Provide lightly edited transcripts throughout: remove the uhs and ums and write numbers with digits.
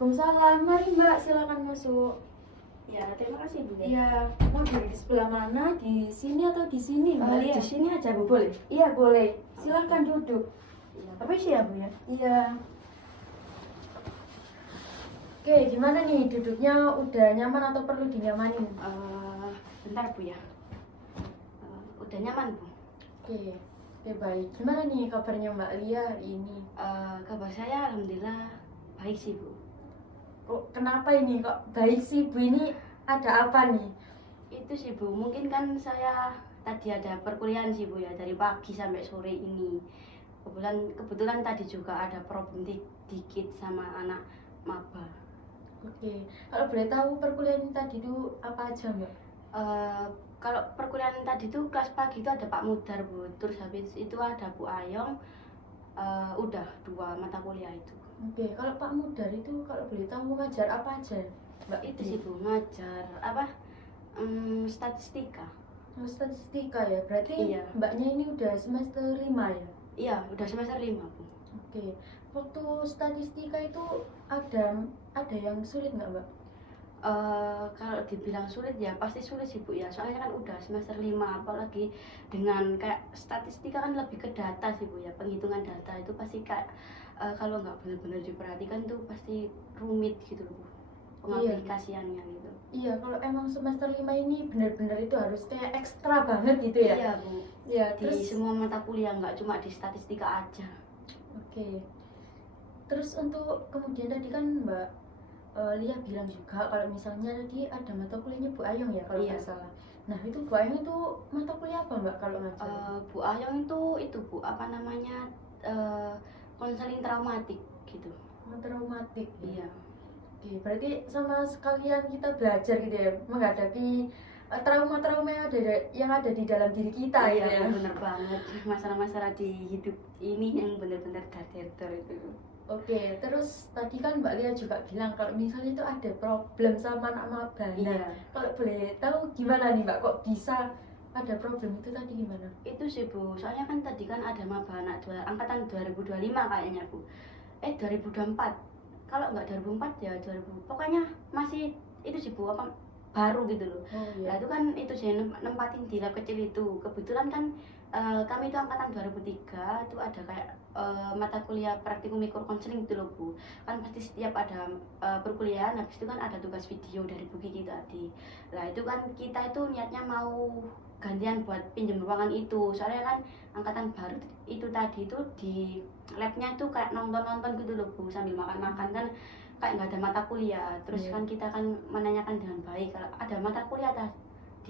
Waalaikumsalam, mari Mbak, silakan masuk. Ya, terima kasih Bu. Iya, mau duduk di sebelah mana? Di sini atau di sini, Mbak Lia? Di sini aja Bu, boleh? Iya, boleh. Silakan duduk. Iya, permisi ya Bu ya. Iya. Oke, gimana nih duduknya? Udah nyaman atau perlu dinyamanin? Bentar Bu ya. Udah nyaman Bu. Oke, baik. Gimana nih kabarnya Mbak Lia hari ini? Kabar saya alhamdulillah baik sih Bu. Kok kenapa ini kok baik sih Bu? Ini ada apa nih? Itu sih Bu, mungkin kan saya tadi ada perkuliahan sih Bu ya, dari pagi sampai sore ini. Kebetulan tadi juga ada problem dikit sama anak maba. Oke, kalau boleh tahu perkuliahan tadi itu apa aja Mbak? Kalau perkuliahan tadi tuh kelas pagi itu ada Pak Mudar Bu, terus habis itu ada Bu Ayong, udah 2 mata kuliah itu. Oke, kalau Pak Mudar itu kalau boleh tahu ngajar apa aja Mbak? Itu sih Bu, ngajar apa? Statistika. Statistika ya, berarti Iya. Mbaknya ini udah semester 5 ya? Iya, udah semester 5 Bu. Oke, waktu statistika itu ada yang sulit nggak Mbak? Kalau dibilang sulit ya pasti sulit sih Bu ya, soalnya kan udah semester 5, apalagi dengan kayak statistika kan lebih ke data sih Bu ya, penghitungan data itu pasti kayak kalau nggak benar-benar diperhatikan tuh pasti rumit gitu loh Bu, pengaplikasiannya gitu. Iya, kalau emang semester 5 ini benar-benar itu harus kayak ekstra banget gitu ya? Iya Bu, Iya, di terus semua mata kuliah, nggak cuma di statistika aja. oke. Terus untuk kemudian tadi kan Mbak Lia bilang juga kalau misalnya tadi ada mata kuliahnya Bu Ayong ya kalau Iya. nggak salah. Nah itu Bu Ayong itu mata kuliah apa Mbak kalau ngajar? Bu Ayong itu Bu, apa namanya, konseling traumatik gitu. Traumatik. Iya. Oke, berarti sama sekalian kita belajar gitu ya menghadapi trauma-trauma yang ada di dalam diri kita Iya, gitu ya. bener banget, masalah-masalah di hidup ini yang bener-bener dar itu. Oke, terus tadi kan Mbak Lia juga bilang kalau misalnya itu ada problem sama anak maba. Nah, Iya. kalau boleh tahu gimana nih Mbak, kok bisa ada problem itu tadi gimana? Itu sih Bu, soalnya kan tadi kan ada maba angkatan 2025 kayaknya Bu. 2024. Kalau nggak 2004 ya 2000. Pokoknya masih itu sih Bu, apa baru gitu loh. Oh Nah iya. itu kan itu sih nempatin di lab kecil itu. Kebetulan kan kami itu angkatan 2003 itu ada kayak mata kuliah praktikum mikro konseling gitu loh Bu. Kan pasti setiap ada perkuliahan habis itu kan ada tugas video dari Bu Kiki tadi. Nah itu kan kita itu niatnya mau gantian buat pinjam ruangan itu. Soalnya kan angkatan baru itu tadi itu di labnya tuh kayak nonton-nonton gitu loh Bu, sambil makan-makan kan kayak nggak ada mata kuliah. Terus kan kita kan menanyakan dengan baik kalau ada mata kuliah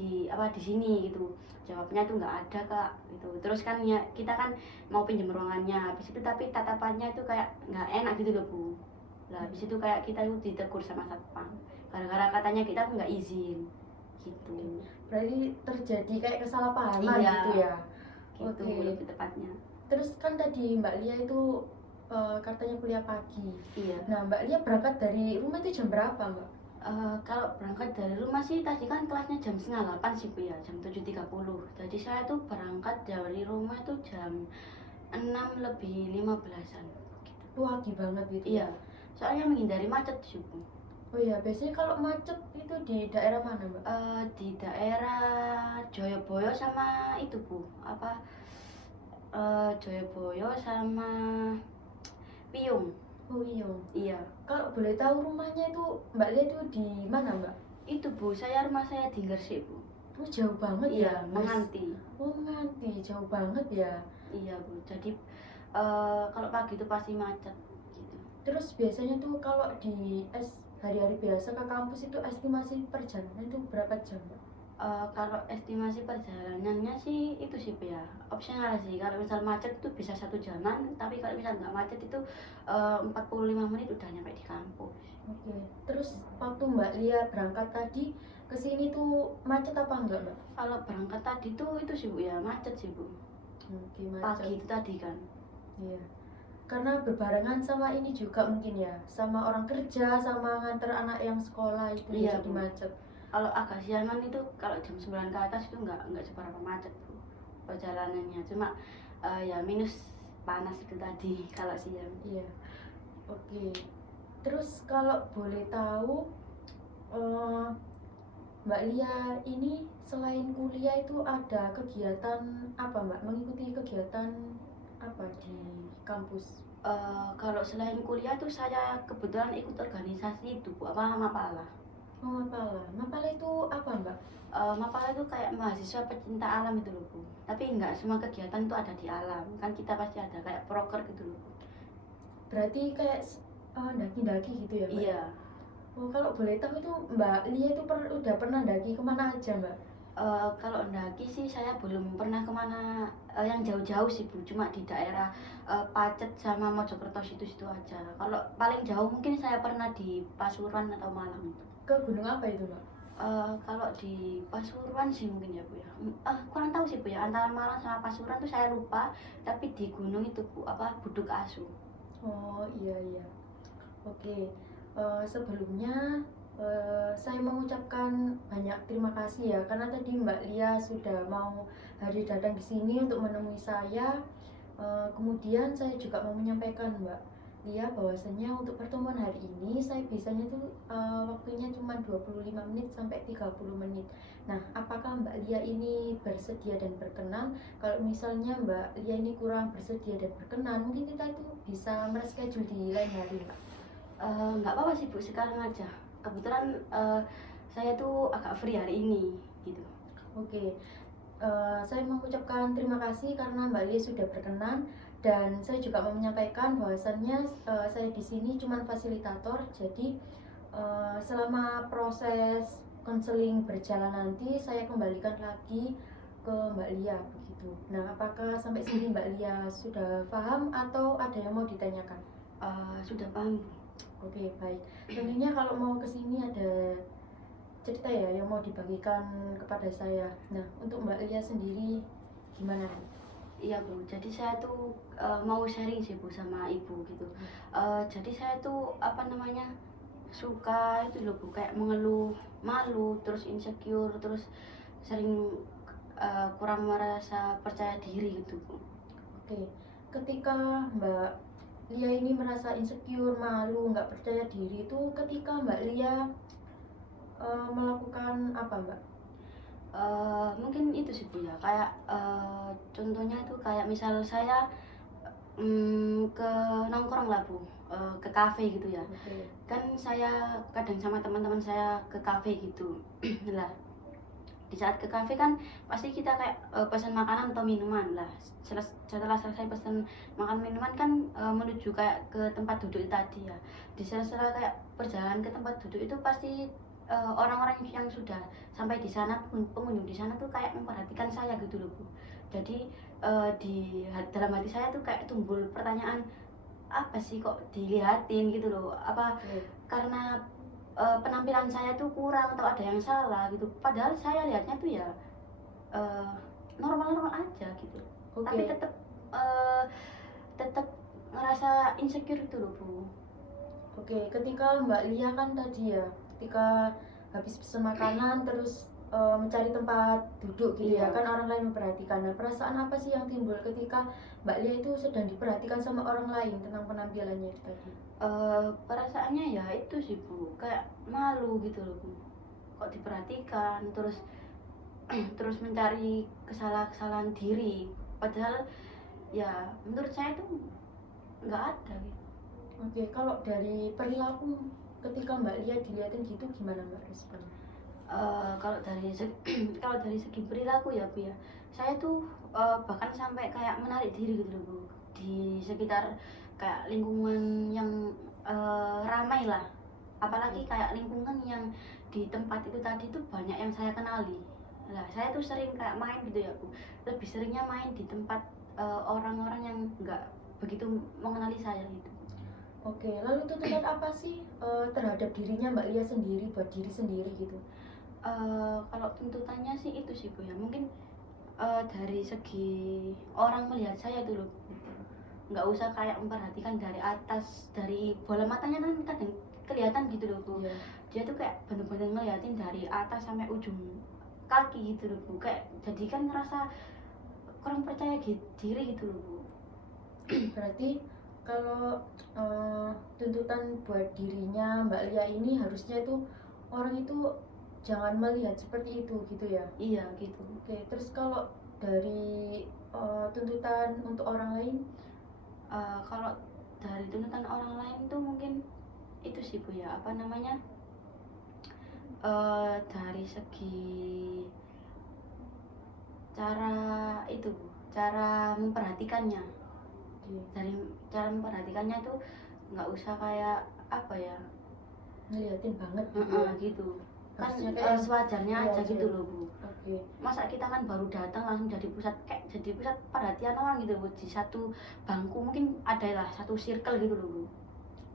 di sini gitu, jawabnya tuh nggak ada Kak gitu. Terus kan ya kita kan mau pinjam ruangannya habis itu tapi tatapannya itu kayak nggak enak gitu loh Bu. Lah habis itu kayak kita itu ditegur sama satpam gara-gara katanya kita tuh nggak izin gitu. Berarti terjadi kayak kesalahpahaman Iya, gitu ya. gitu Oke. lebih tepatnya. Terus kan tadi Mbak Lia itu katanya kuliah pagi. Iya. Nah, Mbak Lia berangkat dari rumah itu jam berapa, Mbak? Kalau berangkat dari rumah sih tadi kan kelasnya jam 7:30 sih Bu ya, jam 7.30. Jadi saya tuh berangkat dari rumah itu jam 6:15-an gitu. Pagi banget gitu. Iya, soalnya menghindari macet sih Bu. Oh iya, biasanya kalau macet itu di daerah mana, Mbak? Di daerah Joyoboyo sama itu Bu, apa Joyoboyo sama Piyung. Oh iya. Iya. Kalau boleh tahu rumahnya itu Mbak Lia itu di mana, Mbak? Itu Bu, rumah saya di Gresik Bu. Oh, jauh banget Iya, ya. Menganti. Oh, Menganti, jauh banget ya. Iya Bu, jadi kalau pagi itu pasti macet gitu. Terus biasanya tuh kalau di hari-hari biasa ke kampus itu estimasi perjalanan itu berapa jam, Mbak? Kalau estimasi perjalanannya sih itu sih Bu ya, opsional sih. Kalau misal macet itu bisa 1 jaman, tapi kalau misal nggak macet itu 45 menit udah nyampe di kampus. Oke. Terus waktu Mbak Lia berangkat tadi ke sini tuh macet apa enggak, Mbak? Kalau berangkat tadi tuh itu sih Bu ya, macet sih Bu. Oke, macet. Pagi itu tadi kan. Iya. Karena berbarengan sama ini juga mungkin ya, sama orang kerja, sama nganter anak yang sekolah itu Iya, jadi Bu. macet. Kalau agak siangan itu kalau jam 9 ke atas itu nggak seberapa macet Bu perjalanannya. Cuma ya minus panas itu tadi kalau siang. Iya. Oke. Terus kalau boleh tahu, eh, Mbak Lia ini selain kuliah itu ada kegiatan apa Mbak? Mengikuti kegiatan apa di kampus? Kalau selain kuliah tuh saya kebetulan ikut organisasi itu Bu, apa Mapala. Oh, Mapala. Mapala itu apa Mbak? Mapala itu kayak mahasiswa pecinta alam itu loh Bu. Tapi nggak semua kegiatan itu ada di alam. Kan kita pasti ada kayak proker gitu loh Bu. Berarti kayak daki-daki gitu ya Mbak? Iya. Oh, kalau boleh tahu itu Mbak Lia itu udah pernah daki kemana aja Mbak? Kalau ndaki sih saya belum pernah kemana yang jauh-jauh sih Bu, cuma di daerah Pacet sama Mojokerto situ-situ aja. Kalau paling jauh mungkin saya pernah di Pasuruan atau Malang. Ke gunung apa itu Mbak? Kalau di Pasuruan sih mungkin ya Bu ya. Kurang tahu sih Bu ya, antara Malang sama Pasuruan tuh saya lupa, tapi di gunung itu Bu, apa Buduk Asu. Oh iya iya. Oke. Sebelumnya saya mengucapkan banyak terima kasih ya karena tadi Mbak Lia sudah mau hadir datang di sini untuk menemui saya. Kemudian saya juga mau menyampaikan Mbak Lia bahwasanya untuk pertemuan hari ini saya biasanya tuh waktunya cuma 25 menit sampai 30 menit. Nah, apakah Mbak Lia ini bersedia dan berkenan? Kalau misalnya Mbak Lia ini kurang bersedia dan berkenan, mungkin kita itu bisa mereschedule di lain hari, Mbak. Nggak apa-apa sih Bu, sekarang aja. Kebetulan saya tuh agak free hari ini gitu. Oke, saya mengucapkan terima kasih karena Mbak Lia sudah berkenan dan saya juga mau menyampaikan bahwasannya saya di sini cuma fasilitator, jadi selama proses konseling berjalan nanti saya kembalikan lagi ke Mbak Lia begitu. Nah, apakah sampai sini Mbak Lia sudah paham atau ada yang mau ditanyakan? Sudah paham Bu. Oke, baik. Tentunya kalau mau ke sini ada cerita ya yang mau dibagikan kepada saya. Nah, untuk Mbak Lia sendiri gimana? Iya Bu, jadi saya tuh mau sharing sih Bu sama Ibu gitu. Jadi saya tuh apa namanya suka itu loh Bu, kayak mengeluh, malu, terus insecure, terus sering kurang merasa percaya diri gitu Bu. Oke, ketika Mbak Lia ini merasa insecure, malu, nggak percaya diri itu ketika Mbak Lia melakukan apa Mbak? Mungkin itu sih Bu ya, kayak contohnya tuh kayak misal saya ke nongkrong lah Bu, ke kafe gitu ya. Oke, Kan saya kadang sama teman-teman saya ke kafe gitu. Lah, di saat ke kafe kan pasti kita kayak pesan makanan atau minuman lah. Setelah selesai pesan makan minuman kan menuju kayak ke tempat duduk tadi ya. Di sela-sela kayak perjalanan ke tempat duduk itu pasti orang-orang yang sudah sampai di sana, pengunjung di sana tuh kayak memperhatikan saya gitu loh Bu. Jadi dalam hati saya tuh kayak timbul pertanyaan, apa sih kok dilihatin gitu loh, apa oke, karena penampilan saya tuh kurang atau ada yang salah gitu, padahal saya lihatnya tuh ya eh, normal-normal aja gitu, tapi oke, tetap eh, tetap ngerasa insecure itu loh Bu. oke. Ketika Mbak Lia kan tadi ya, ketika habis pesan makanan terus mencari tempat duduk gitu ya, Iya. kan orang lain memperhatikan. Nah, perasaan apa sih yang timbul ketika Mbak Lia itu sedang diperhatikan sama orang lain tentang penampilannya itu tadi? Perasaannya ya itu sih Bu, kayak malu gitu loh Bu, kok diperhatikan, terus terus mencari kesalahan-kesalahan diri, padahal ya menurut saya itu nggak ada gitu. Oke, kalau dari perilaku ketika Mbak Lia dilihatin gitu gimana Mbak respon? Kalau dari kalau dari segi perilaku ya Bu ya, saya tuh bahkan sampai kayak menarik diri gitu loh Bu, di sekitar kayak lingkungan yang ramai lah, apalagi kayak lingkungan yang di tempat itu tadi tuh banyak yang saya kenali. Lah saya tuh sering kayak main gitu ya Bu, lebih seringnya main di tempat orang-orang yang nggak begitu mengenali saya gitu. Oke, lalu tuntutan apa sih terhadap dirinya Mbak Lia sendiri buat diri sendiri gitu? Kalau tuntutannya sih itu sih Bu ya, mungkin dari segi orang melihat saya itu loh, nggak usah kayak memperhatikan dari atas, dari bola matanya kan kadang kelihatan gitu loh Bu. Iya. Dia tuh kayak bener-bener ngeliatin dari atas sampai ujung kaki gitu loh Bu, kayak jadi kan ngerasa kurang percaya diri gitu loh Bu. Berarti kalau tuntutan buat dirinya Mbak Lia ini harusnya itu orang itu jangan melihat seperti itu gitu ya. Iya gitu. Oke, terus kalau dari tuntutan untuk orang lain, Kalau dari tuntutan orang lain tuh mungkin itu sih Bu ya, apa namanya, dari segi cara itu Bu, cara memperhatikannya. oke, Dari cara memperhatikannya tuh nggak usah kayak apa ya, ngeliatin banget gitu ya. gitu kan, Harusnya kayak sewajarnya iya aja aja. gitu loh Bu. Oke, Masa kita kan baru datang langsung jadi pusat perhatian orang gitu Bu, di satu bangku mungkin ada lah satu circle gitu loh Bu,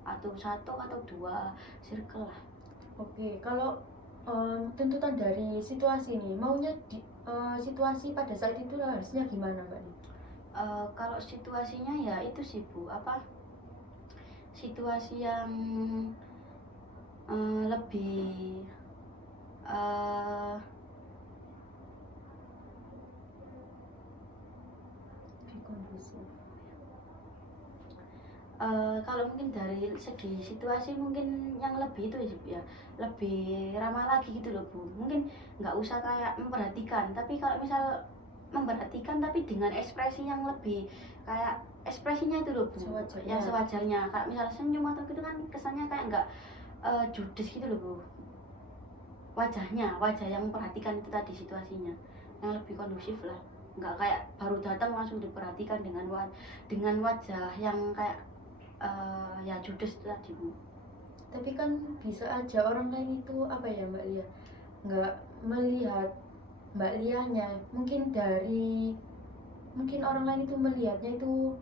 atau satu atau dua circle lah. oke. Kalau tuntutan dari situasi nih, maunya di situasi pada saat itu harusnya gimana Mbak Lia? Kalau situasinya ya itu sih Bu, apa, situasi yang lebih eh, Lebih kondusif. kalau mungkin dari segi situasi mungkin yang lebih itu ya Bu ya, lebih ramah lagi gitu loh Bu. Mungkin nggak usah kayak memperhatikan, tapi kalau misal memperhatikan tapi dengan ekspresi yang lebih kayak ekspresinya itu loh Bu, Sewajarnya. yang sewajarnya. Kayak misal senyum atau gitu kan kesannya kayak nggak judes gitu loh Bu. Wajah yang memperhatikan itu tadi situasinya, yang lebih kondusif lah. Nggak kayak baru datang langsung diperhatikan dengan wajah yang kayak ya judes itu tadi Bu. Tapi kan bisa aja orang lain itu apa ya Mbak Lia, nggak melihat Mbak Lianya, mungkin orang lain itu melihatnya itu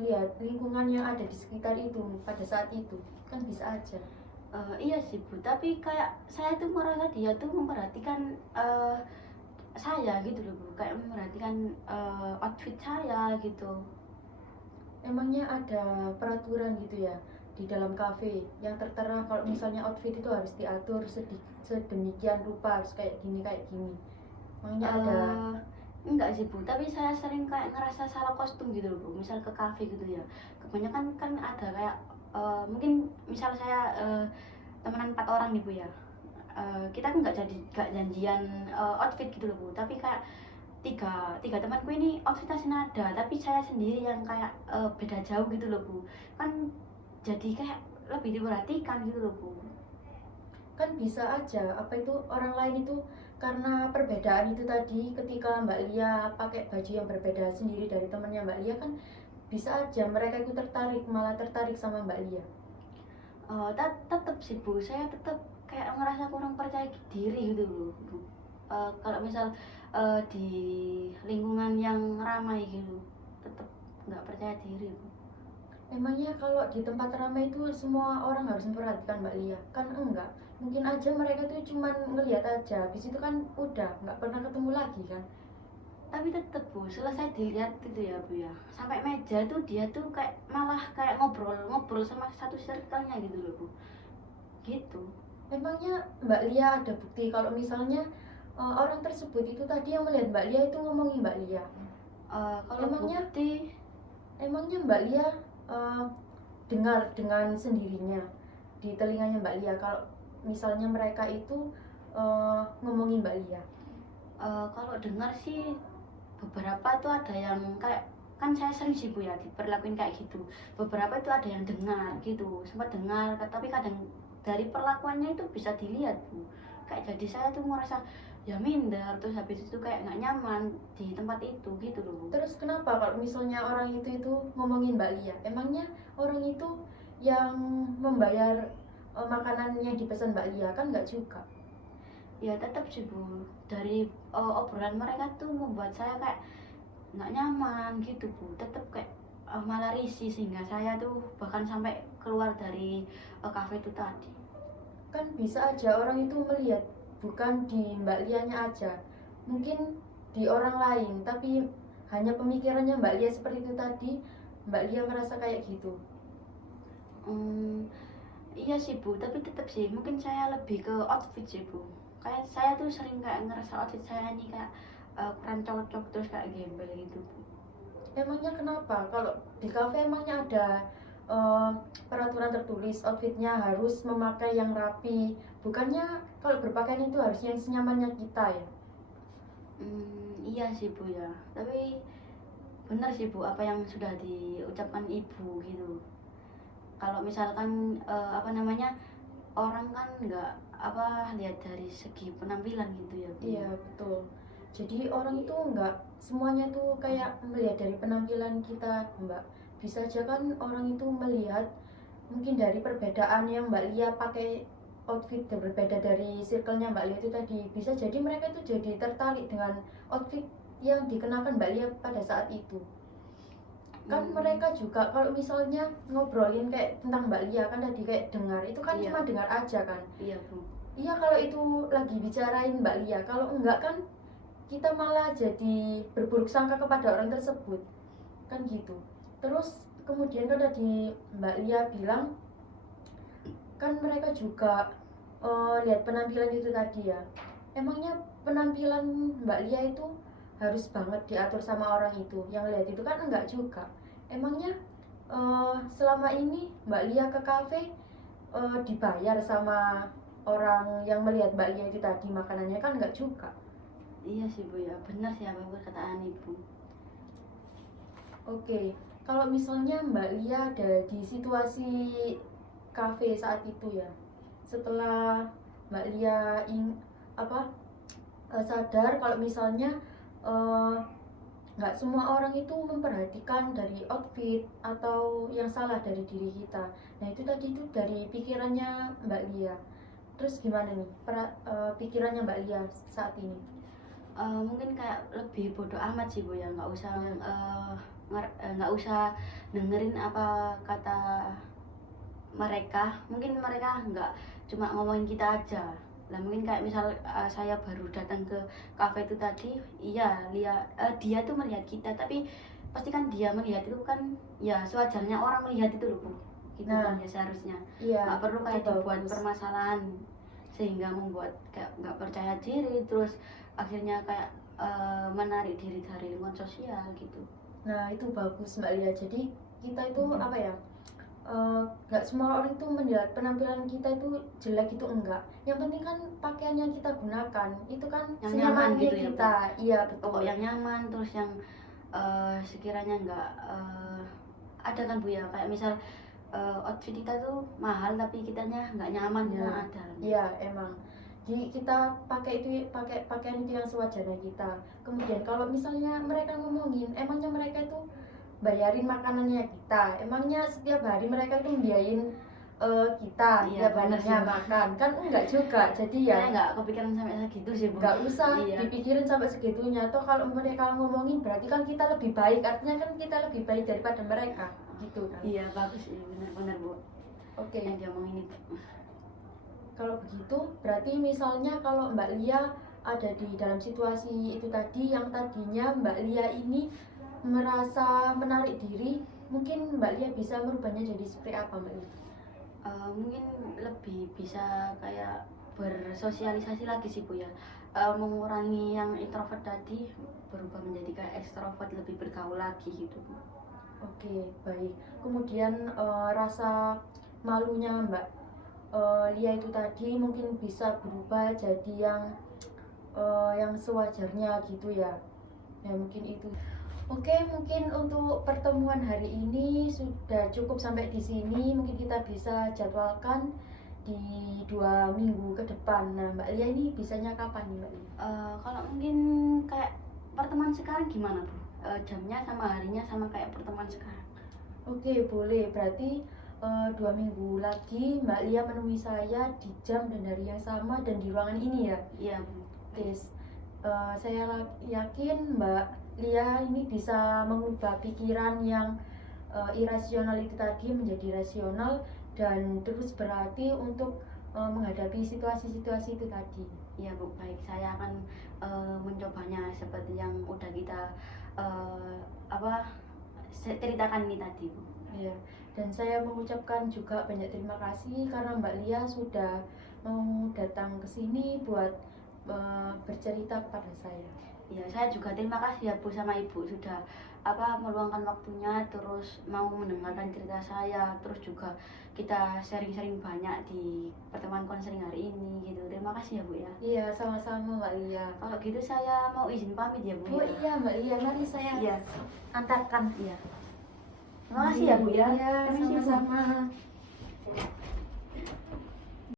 lihat lingkungan yang ada di sekitar itu pada saat itu, kan bisa aja. Iya sih Bu, tapi kayak saya tuh merasa dia tuh memperhatikan saya gitu loh Bu, kayak memperhatikan outfit saya gitu. Emangnya ada peraturan gitu ya di dalam kafe yang tertera kalau misalnya outfit itu harus diatur sedemikian rupa, harus kayak gini. Emangnya ada? Eh, enggak sih Bu, tapi saya sering kayak ngerasa salah kostum gitu loh Bu, misal ke kafe gitu ya. Kebanyakan kan ada kayak mungkin misal saya temenan 4 orang nih Bu ya. Kita kan nggak janjian outfit gitu loh Bu, tapi kayak tiga temanku ini outfitnya senada, tapi saya sendiri yang kayak beda jauh gitu loh Bu. Kan jadi kayak lebih diperhatikan gitu loh Bu. Kan bisa aja apa itu orang lain itu karena perbedaan itu tadi, ketika Mbak Lia pakai baju yang berbeda sendiri dari temannya Mbak Lia, kan bisa aja mereka itu malah tertarik sama Mbak Lia. Tetep sih Bu, saya tetep kayak ngerasa kurang percaya diri gitu loh Bu. Kalau misal di lingkungan yang ramai gitu, tetep nggak percaya diri Bu. Emangnya kalau di tempat ramai itu semua orang harus memperhatikan Mbak Lia? Kan enggak. Mungkin aja mereka tuh cuman ngelihat aja, habis itu kan udah nggak pernah ketemu lagi kan. Tapi tetep Bu, selesai dilihat gitu ya Bu ya, sampai meja tuh dia tuh kayak malah kayak ngobrol sama satu circle-nya gitu loh Bu, gitu. Emangnya Mbak Lia ada bukti kalau misalnya orang tersebut itu tadi yang melihat Mbak Lia itu ngomongin Mbak Lia? Kalau Emangnya bukti, Emangnya Mbak Lia dengar dengan sendirinya di telinganya Mbak Lia kalau misalnya mereka itu ngomongin Mbak Lia? kalau dengar sih beberapa tuh ada yang kayak, kan saya sering sih Bu ya diperlakuin kayak gitu. Beberapa itu ada yang dengar gitu, sempat dengar, tapi kadang dari perlakuannya itu bisa dilihat Bu. Kayak jadi saya tuh merasa ya minder, terus habis itu kayak nggak nyaman di tempat itu gitu loh Bu. Terus kenapa kalau misalnya orang itu ngomongin Mbak Lia? Emangnya orang itu yang membayar makanan yang dipesan Mbak Lia kan nggak juga? Ya tetap sih Bu, dari obrolan mereka tuh membuat saya kayak nggak nyaman gitu Bu, tetap kayak malah risih, sehingga saya tuh bahkan sampai keluar dari kafe itu tadi. Kan bisa aja orang itu melihat bukan di Mbak Lianya aja, mungkin di orang lain, tapi hanya pemikirannya Mbak Lia seperti itu tadi, Mbak Lia merasa kayak gitu. Hmm, iya sih Bu, tapi tetap sih mungkin saya lebih ke outfit sih Bu. Kayak saya tuh sering kayak ngerasa outfit saya ini kayak kurang cocok, terus kayak gembel gitu Bu. Emangnya kenapa? Kalau di kafe emangnya ada eh, peraturan tertulis outfitnya harus memakai yang rapi. Bukannya kalau berpakaian itu harus yang senyamannya kita ya. Iya sih Bu ya, tapi benar sih Bu apa yang sudah diucapkan Ibu gitu. Kalau misalkan apa namanya, orang kan nggak apa lihat dari segi penampilan gitu ya Bu. Iya betul. Jadi orang itu nggak semuanya tuh kayak melihat dari penampilan kita, Mbak. Bisa aja kan orang itu melihat mungkin dari perbedaan yang Mbak Lia pakai outfit yang berbeda dari circle-nya Mbak Lia itu tadi. Bisa jadi mereka itu jadi tertarik dengan outfit yang dikenakan Mbak Lia pada saat itu. Kan mereka juga kalau misalnya ngobrolin kayak tentang Mbak Lia kan tadi kayak dengar, itu kan Iya. cuma dengar aja kan. Iya Bu. Iya kalau itu lagi bicarain Mbak Lia, kalau enggak kan kita malah jadi berburuk sangka kepada orang tersebut kan gitu. Terus kemudian kan tadi Mbak Lia bilang kan mereka juga lihat penampilan itu tadi ya. Emangnya penampilan Mbak Lia itu harus banget diatur sama orang itu? Yang lihat itu kan enggak juga. Emangnya selama ini Mbak Lia ke kafe dibayar sama orang yang melihat Mbak Lia itu tadi makanannya kan enggak juga. Iya sih Bu ya, benar sih apa perkataan Ibu. Oke, kalau misalnya Mbak Lia ada di situasi kafe saat itu ya, setelah Mbak Lia sadar kalau misalnya eh, nggak semua orang itu memperhatikan dari outfit atau yang salah dari diri kita. Nah itu tadi itu dari pikirannya Mbak Lia. Terus gimana nih pikirannya Mbak Lia saat ini? Mungkin kayak lebih bodoh amat sih Bu ya, nggak usah nggak usah dengerin apa kata mereka. Mungkin mereka nggak cuma ngomongin kita aja lah, mungkin kayak misal saya baru datang ke kafe itu tadi, iya dia tuh melihat kita, tapi pasti kan dia melihat itu kan ya sewajarnya orang melihat itu loh Bu, gitu Nah, kan ya seharusnya. iya, Nggak perlu kayak itu dibuat bagus. permasalahan sehingga membuat kayak nggak percaya diri, terus akhirnya kayak menarik diri dari lingkungan sosial gitu. Nah itu bagus Mbak Lia. Jadi kita itu apa ya? Nggak semua orang itu melihat penampilan kita itu jelek itu enggak. Yang penting kan pakaian yang kita gunakan itu kan Yang nyaman senyamannya gitu ya, Bu. kita. Iya betul. Pokok yang nyaman, terus yang sekiranya nggak ada kan Bu ya, kayak misal outfit kita tuh mahal tapi kitanya nggak nyaman, Iya. nggak ada. Iya emang. Jadi kita pakai pakaian itu yang sewajarnya kita. Kemudian kalau misalnya mereka ngomongin, emangnya mereka itu bayarin makanannya kita? Emangnya setiap hari mereka itu biayain kita Iya, tiap bener harinya sih. makan? Kan enggak juga. Jadi ya Saya nggak kepikiran sampai segitu sih Bu. nggak usah Iya. dipikirin sampai segitunya. Toh kalau mereka ngomongin berarti kan kita lebih baik. Artinya kan kita lebih baik daripada mereka. Gitu kan. Iya bagus, iya benar-benar Bu. Oke. Yang diomongin itu. Kalau begitu, berarti misalnya kalau Mbak Lia ada di dalam situasi itu tadi, yang tadinya Mbak Lia ini merasa menarik diri, mungkin Mbak Lia bisa merubahnya jadi seperti apa Mbak Lia? Mungkin lebih bisa kayak bersosialisasi lagi sih Bu ya. Mengurangi yang introvert tadi, berubah menjadi kayak ekstrovert, lebih bergaul lagi gitu Bu. Oke, baik. Kemudian rasa malunya Mbak Lia itu tadi mungkin bisa berubah jadi yang sewajarnya gitu ya. Ya mungkin itu. Oke, mungkin untuk pertemuan hari ini sudah cukup sampai di sini. Mungkin kita bisa jadwalkan di 2 minggu ke depan. Nah, Mbak Lia ini bisanya kapan nih Mbak Lia? Kalau mungkin kayak pertemuan sekarang gimana Bu? Jamnya sama harinya sama kayak pertemuan sekarang. Oke, boleh. Berarti 2 minggu lagi Mbak Lia menemui saya di jam dan hari yang sama dan di ruangan ini ya. Iya Bu. Oke, saya yakin Mbak Lia ini bisa mengubah pikiran yang irasional itu tadi menjadi rasional dan terus berarti untuk menghadapi situasi-situasi itu tadi. Iya Bu, baik. Saya akan mencobanya seperti yang udah kita ceritakan ini tadi Bu. Ya, dan saya mengucapkan juga banyak terima kasih karena Mbak Lia sudah mau datang ke sini buat bercerita kepada saya. Ya, saya juga terima kasih ya Bu sama Ibu sudah meluangkan waktunya, terus mau mendengarkan cerita saya, terus juga kita sharing-sharing banyak di pertemuan konseling hari ini gitu. Terima kasih ya Bu ya. Iya, sama-sama Mbak Lia. Kalau gitu saya mau izin pamit ya Bu. Oh ya. iya Mbak Lia, mari saya Iya. antarkan. Iya. Terima kasih ya Bu ya. Iya, Permisi, Bu. sama-sama.